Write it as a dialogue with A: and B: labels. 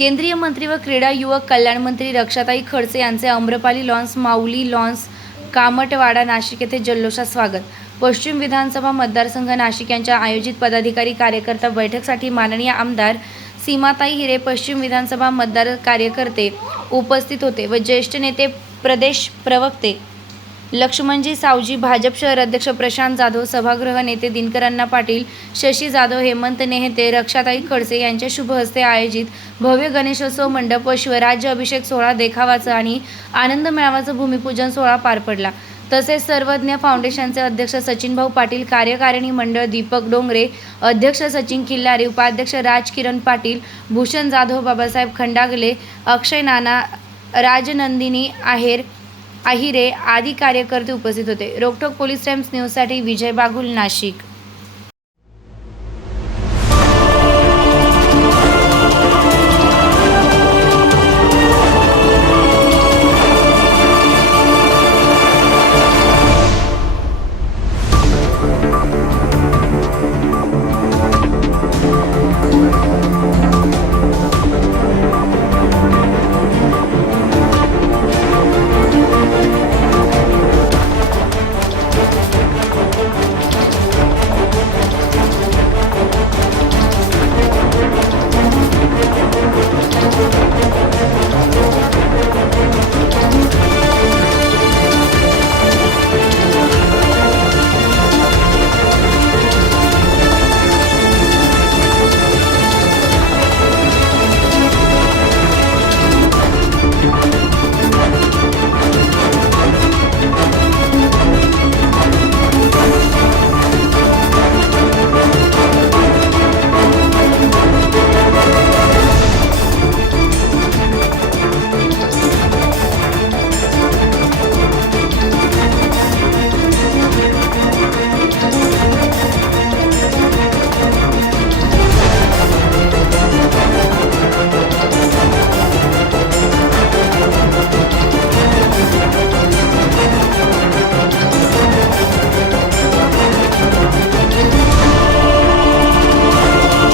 A: केंद्रीय मंत्री व क्रीडा युवक कल्याण मंत्री रक्षाताई खडसे यांचे अम्रपाली लॉन्स माऊली लॉन्स कामटवाडा नाशिक येथे जल्लोषात स्वागत. पश्चिम विधानसभा मतदारसंघ नाशिक यांच्या आयोजित पदाधिकारी कार्यकर्ता बैठकसाठी माननीय आमदार सीमाताई हिरे पश्चिम विधानसभा मतदार कार्यकर्ते उपस्थित होते व ज्येष्ठ नेते प्रदेश प्रवक्ते लक्ष्मणजी सावजी भाजप शहर अध्यक्ष प्रशांत जाधव सभागृह नेते दिनकर अण्णा पाटील शशी जाधव हेमंत नेहते रक्षाताई खडसे यांच्या शुभ हस्ते आयोजित भव्य गणेशोत्सव मंडप व शिवराज्य अभिषेक सोहळा देखावाचं आणि आनंद मेळावाचं भूमिपूजन सोहळा पार पडला. तसेच सर्वज्ञ फाउंडेशनचे अध्यक्ष सचिनभाऊ पाटील कार्यकारिणी मंडळ दीपक डोंगरे अध्यक्ष सचिन किल्लारे उपाध्यक्ष राज किरण पाटील भूषण जाधव बाबासाहेब खंडागले अक्षय नाना राजनंदिनी आहेर आहिरे आदी कार्यकर्ते उपस्थित होते. रोकटोक पोलीस टाइम्स न्यूजसाठी विजय बागुल नाशिक.